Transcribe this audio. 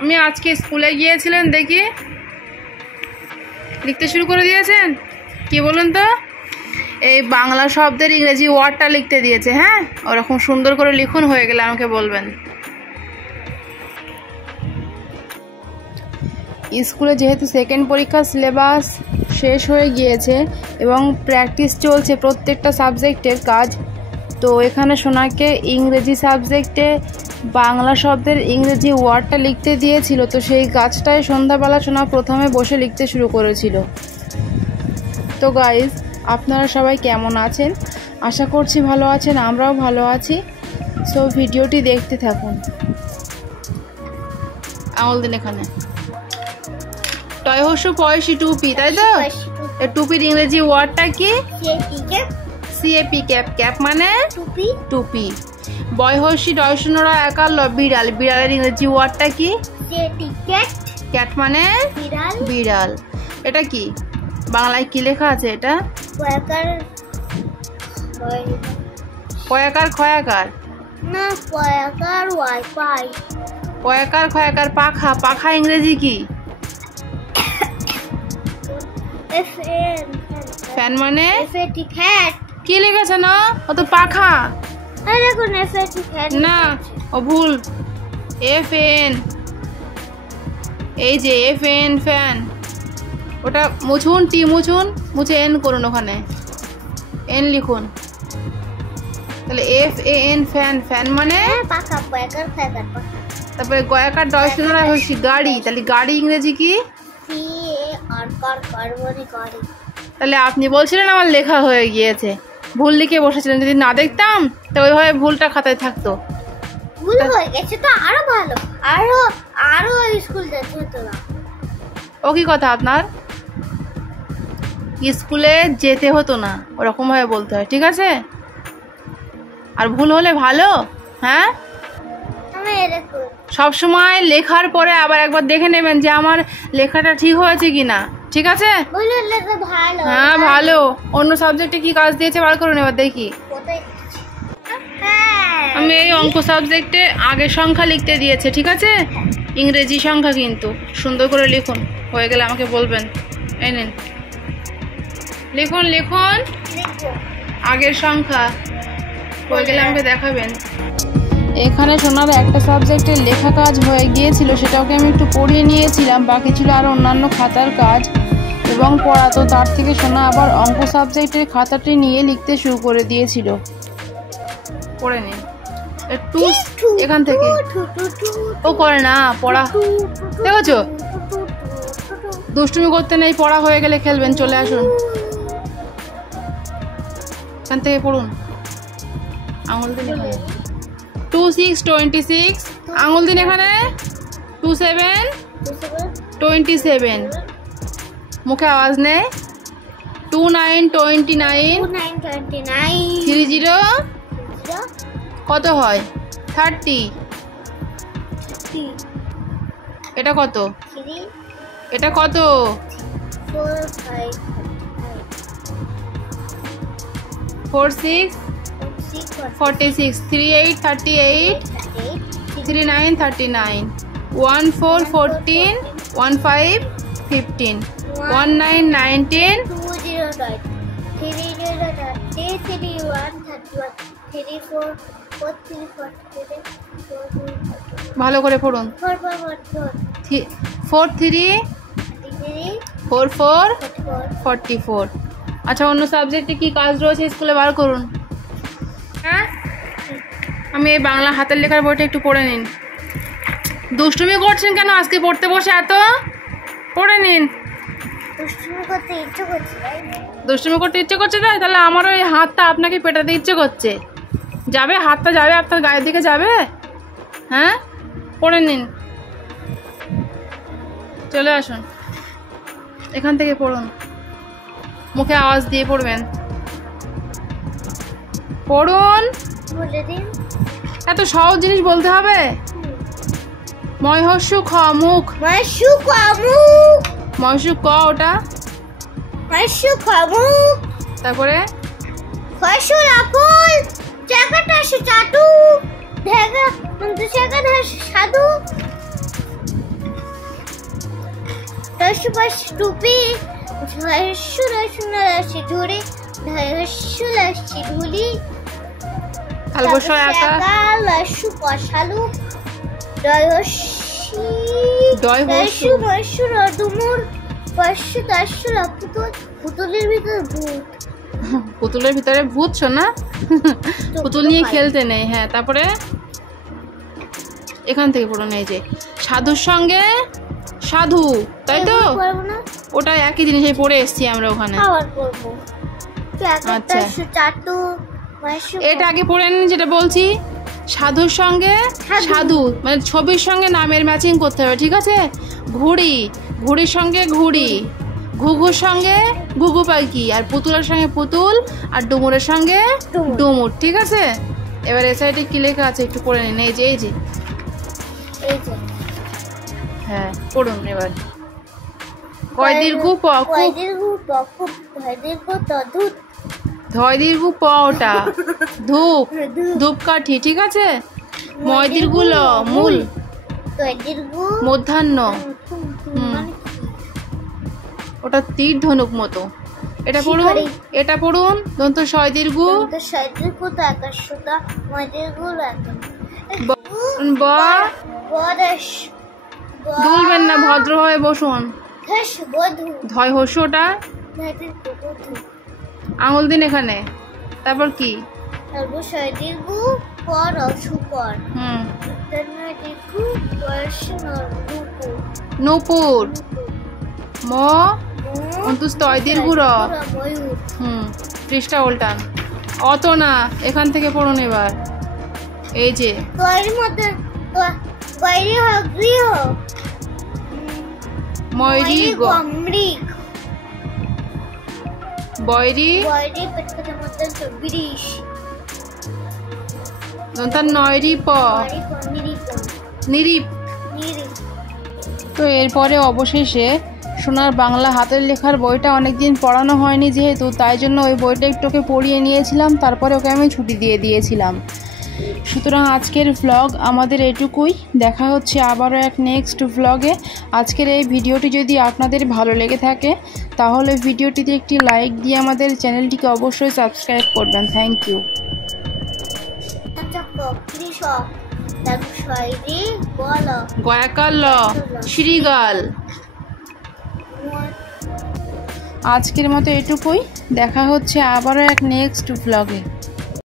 আমি আজকে স্কুলে গিয়েছিলেন দেখি লিখতে শুরু করে দিয়েছেন। কি বলুন তো, এই বাংলা শব্দের ইংরেজি ওয়ার্ডটা লিখতে দিয়েছে। হ্যাঁ, ওরকম সুন্দর করে লিখুন, হয়ে গেলে আমাকে বলবেন। স্কুলে যেহেতু সেকেন্ড পরীক্ষার সিলেবাস শেষ হয়ে গিয়েছে এবং প্র্যাকটিস চলছে প্রত্যেকটা সাবজেক্টের কাজ, তো এখানে সোনাকে ইংরেজি সাবজেক্টে বাংলা শব্দের ইংরেজি ওয়ার্ডটা লিখতে দিয়েছিল। তো সেই কাজটাই সন্ধ্যাবেলা সোনা প্রথমে বসে লিখতে শুরু করেছিল। তো গাইজ, আপনারা সবাই কেমন আছেন? আশা করছি ভালো আছেন, আমরাও ভালো আছি। সো ভিডিওটি দেখতে থাকুন। আঙুল দিন এখানে। টয় হস্য পয়সী টুপি, তাই তো? টুপির ইংরেজি ওয়ার্ডটা কি? CAP, cap. ক্যাপ মানে টুপি। টুপি। বয় হস্যি ডয় শূন্যরা একার ল বিড়াল। বিড়ালের ইংরেজি ওয়ার্ডটা কি? ক্যাট। ক্যাট মানে বিড়াল। বিড়াল। এটা কি বাংলায় কি লেখা আছে? এটা কয়াকার খয়াকার না, কয়াকার ওয়াইফাই। কয়াকার খয়াকার পাখা। পাখা ইংরেজি কি? ফ্যান মানে ফ্যান। কি লিখেছে না? ও তো পাখা। দেখুন ফ্যান না, ও ভুল। এফ এন, এই যে এফ এন ফ্যান, ওটা মুছুন, টি মুছুন, মুছে এন করুন, ওখানে এন লিখুন। তাহলে F A N fan. Fan মানে পাখা। কয়াকার খয়াকার পাখা। তারপরে গয়াকার ডয় শূন্যরা হস্যি গাড়ি। তাহলে গাড়ি ইংরেজি কি? গাড়ি। তাহলে আপনি বলছিলেন আমার লেখা হয়ে গিয়েছে, ভুল লিখে বসেছিলেন। যদি না দেখতাম তো ওইভাবে ভুলটা খাতায় থাকতো। ভুল হয়ে গেছে তো আরো ভালো, আরো আরো স্কুল যেতে হতো না। ও কি কথা আপনার? স্কুলে যেতে হতো না, ওরকম ভাবে বলতে হয়, ঠিক আছে? আর ভুল হলে ভালো। হ্যাঁ, সব সময় লেখার পরে আবার একবার দেখে নেবেন যে আমার লেখাটা ঠিক হয়েছে কিনা, ঠিক আছে? হ্যাঁ, ভালো। অন্য সাবজেক্টে কি কাজ দিয়েছে বার করুন, এবার দেখি। আমি এই অঙ্ক সাবজেক্টে আগের সংখ্যা লিখতে দিয়েছে, ঠিক আছে? ইংরেজি সংখ্যা কিন্তু সুন্দর করে লিখুন, হয়ে গেলে আমাকে বলবেন। এই নিন, লিখুন লিখুন আগের সংখ্যা, হয়ে গেলে আমাকে দেখাবেন। এখানে সোনার একটা সাবজেক্টের লেখা কাজ হয়ে গিয়েছিল, সেটাকে আমি একটু পড়িয়ে নিয়েছিলাম। বাকি ছিল আর অন্যান্য খাতার কাজ এবং পড়া। তো তার থেকে সোনা আবার অঙ্ক সাবজেক্টের খাতাটি নিয়ে লিখতে শুরু করে দিয়েছিল। পড়ে নিন একটু এখান থেকে। ও করে না পড়া, দেখেছো? দুষ্টুমি করতে নেই, পড়া হয়ে গেলে খেলবেন। চলে আসুন, এখান থেকে পড়ুন। আঙুল দিন এখানে। 2 6 26, আঙুল দিন এখানে। 2 7 27, মুখে আওয়াজ নেই। 2 9 29, 30 কত হয়? 30। এটা কত? এটা কত? 4 6 46, 3 8 38, 3 9 39, 1 4 14, 1 5 15, 1 9 19, 2 0 9, 3 0 30, 3 1 31, 3 4 4 3 4 3 ভালো করে পড়ুন। 4 3 4 4 44। আচ্ছা, অন্য সাবজেক্টে কি কাজ রয়েছে স্কুলে বার করুন। হ্যাঁ, আমি এই বাংলা হাতের লেখার বইটা একটু পড়ে নিন। দুষ্টুমি করছেন কেন আজকে পড়তে বসে? এত পড়ে নিন। দুষ্টুমি করতে ইচ্ছে করছে তাই? তাহলে আমারও এই হাতটা আপনাকে পেটাতে ইচ্ছে করছে। যাবে, হাতটা যাবে আপনার গায়ের দিকে যাবে। হ্যাঁ, পড়ে নিন। চলে আসুন, এখান থেকে পড়ুন, মুখে আওয়াজ দিয়ে পড়বেন। পড়ুন। এত সহজ জিনিস বলতে হবে? ময় হস্য খ মুখ। ময়সু ক, ওটা তারপরে ঢয়স্য পাশ টুপি ঢয়স্য রসুনা রাশি ধরে ঢয়স্য রাশি ধুলি তালবস্য একা লাস্য কষালু ঢয়স্য ডয় ঢয়স্য হস্য মস্য রদমুর পাস্য তাস্য পুতুল পুতুলের ভিতর ভূত পুতুলের ভিতরে ভূত শোনা পুতুল নিয়ে খেলতে নেই। হ্যাঁ তারপরে এখান থেকে পড়ুন এই যে সাধুর সঙ্গে সাধু, তাই তো? পারবো না ওটা একই জিনিসই পড়ে এসছি আমরা ওখানে। আবার করবো আচ্ছা। চাটু মাস্য এটা আগে পড়ে নিন যেটা বলছি। সাধুর সঙ্গে সাধু। সাধু মানে ছবির সঙ্গে নামের ম্যাচিং করতে হবে, ঠিক আছে? ঘুড়ি, ঘুড়ির সঙ্গে ঘুড়ি, ঘুঘুর সঙ্গে ঘুঘু পাখি, আর পুতুলের সঙ্গে পুতুল, আর ডুমুরের সঙ্গে ডুমুর। ডুমুর, ঠিক আছে? এবার এ সাইডে কি লেখা আছে একটু পড়ে নিন। এই যে এই যে হ্যাঁ পড়ুন এবার। কয় দীর্ঘ প কয় দীর্ঘ পক্ষ ধয় দীর্ঘ তধুত ধয় দীর্ঘ প ওটা ধূপ, ধূপকাঠি, ঠিক আছে? ময় দীর্ঘ ল মূল, কয় দীর্ঘ মধ্যাহ্ন, মানে ওটা তীর ধনুক মতো। এটা পড়ুন, শিকারি। এটা পড়ুন। দন্ত শয় দীর্ঘ তো ছয় দীর্ঘ তো আকাশতা ময় দীর্ঘ ব বদশ দুলবেন না, ভদ্রভাবে বসুন। ধস বধু ধয় হস্য ওটা ধয় দীর্ঘ বধু আঙুল দিন এখানে। তারপর কি? তারপর ছয় দীর্ঘ পর অসুপর হুম তন্ময় দীর্ঘ বর্ষ নূপুর নূপুর ম অন্তুস্তয় দীর্ঘ র। ময়ূর হুম পৃষ্ঠা উল্টান। অত না, এখান থেকে পড়ুন এবার। এই যে কয়ের মধ্যে বাইরে গৃহ ময়ূরী গমরিক বয়রি বাইরে পেটের মধ্যে বিরিশ দন্তার নয়রি প বাইরে নিরিপ নিরিপ। নিরিপ তো এরপরে অবশেষে সোনার বাংলা হাতের লেখার বইটা অনেকদিন পড়ানো হয়নি যেহেতু, তাই জন্য ওই বইটা একটু ওকে পড়িয়ে নিয়েছিলাম, তারপরে ওকে আমি ছুটি দিয়ে দিয়েছিলাম। সুতরাং আজকের ভ্লগ আমাদের এটুকুই। দেখা হচ্ছে আবারও এক নেক্সট ভ্লগে। আজকের এই ভিডিওটি যদি আপনাদের ভালো লেগে থাকে তাহলে ভিডিওটিতে একটি লাইক দিয়ে আমাদের চ্যানেলটিকে অবশ্যই সাবস্ক্রাইব করবেন। Thank you. কৃষক তারপর শয়রি বল গয়াকাল ল শ্রীগাল। আজকের মতো এটুকুই। দেখা হচ্ছে আবারও এক নেক্সট ভ্লগে।